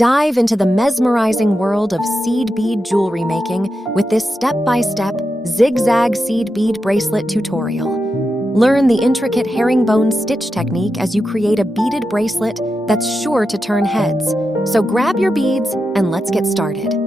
Dive into the mesmerizing world of seed bead jewelry making with this step-by-step Zig Zag Seed Bead Bracelet tutorial. Learn the intricate herringbone stitch technique as you create a beaded bracelet that's sure to turn heads. So grab your beads and let's get started.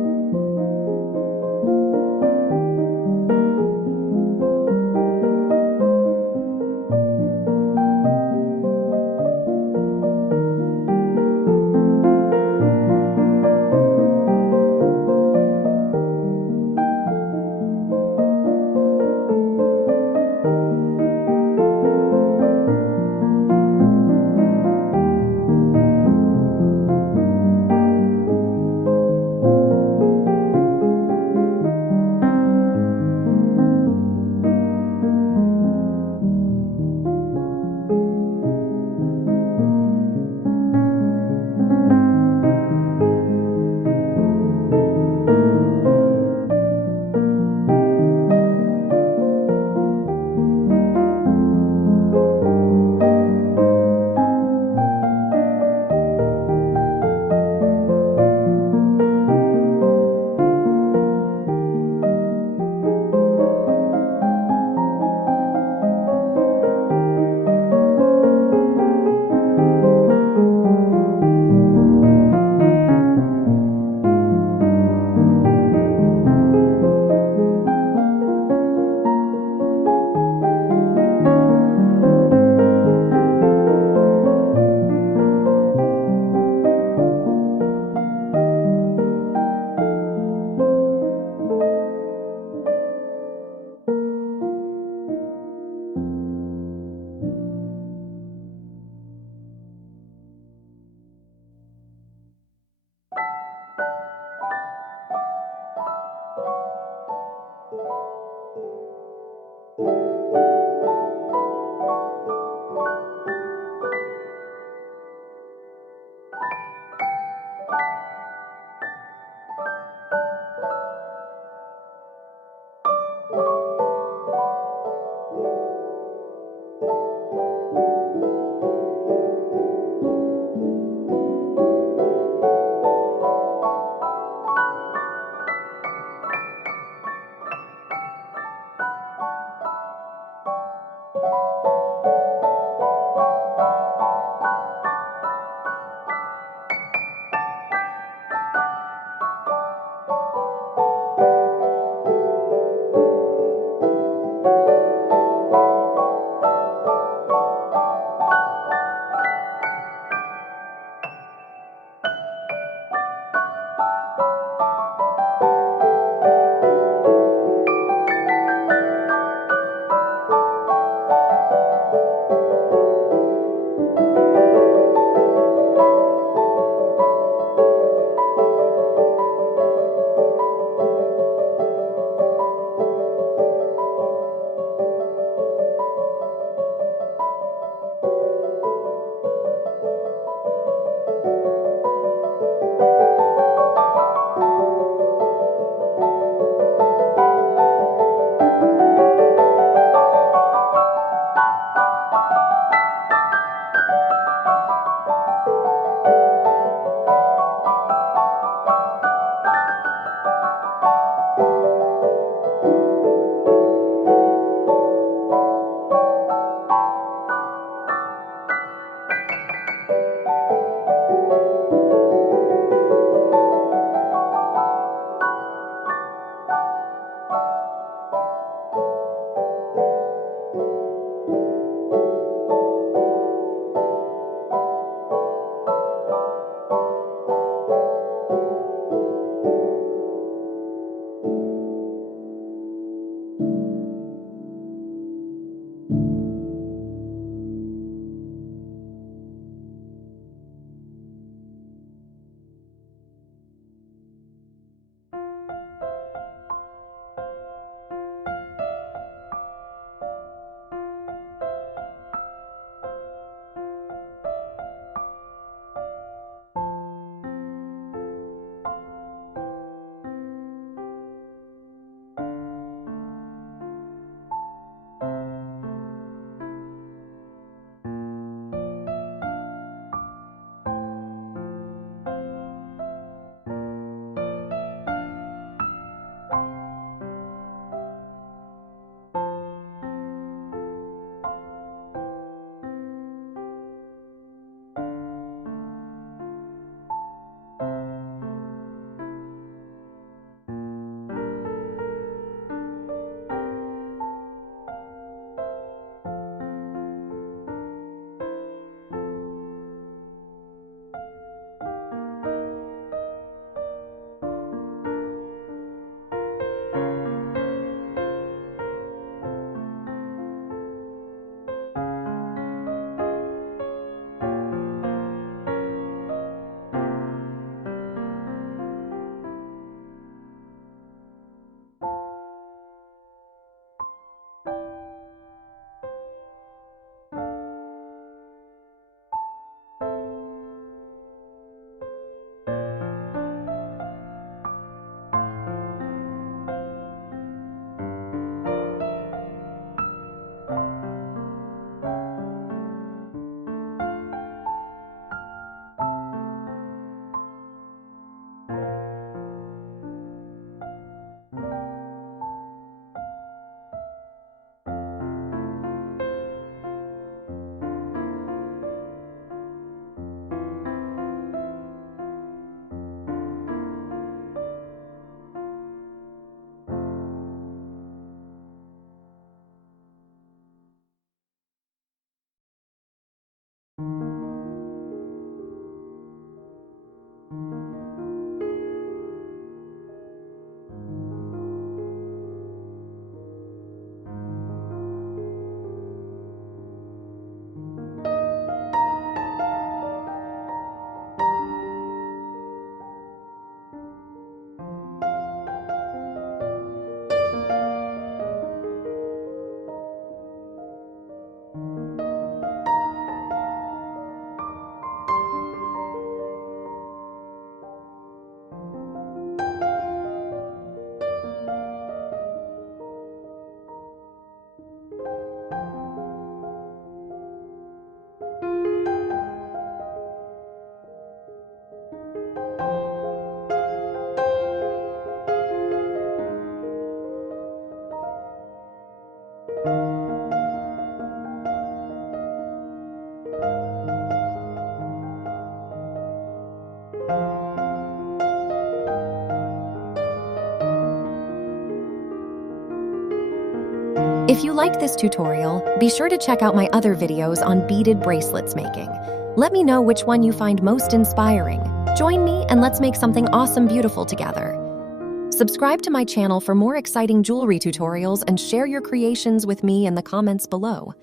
If you liked this tutorial, be sure to check out my other videos on beaded bracelets making. Let me know which one you find most inspiring. Join me and let's make something awesome beautiful together. Subscribe to my channel for more exciting jewelry tutorials and share your creations with me in the comments below.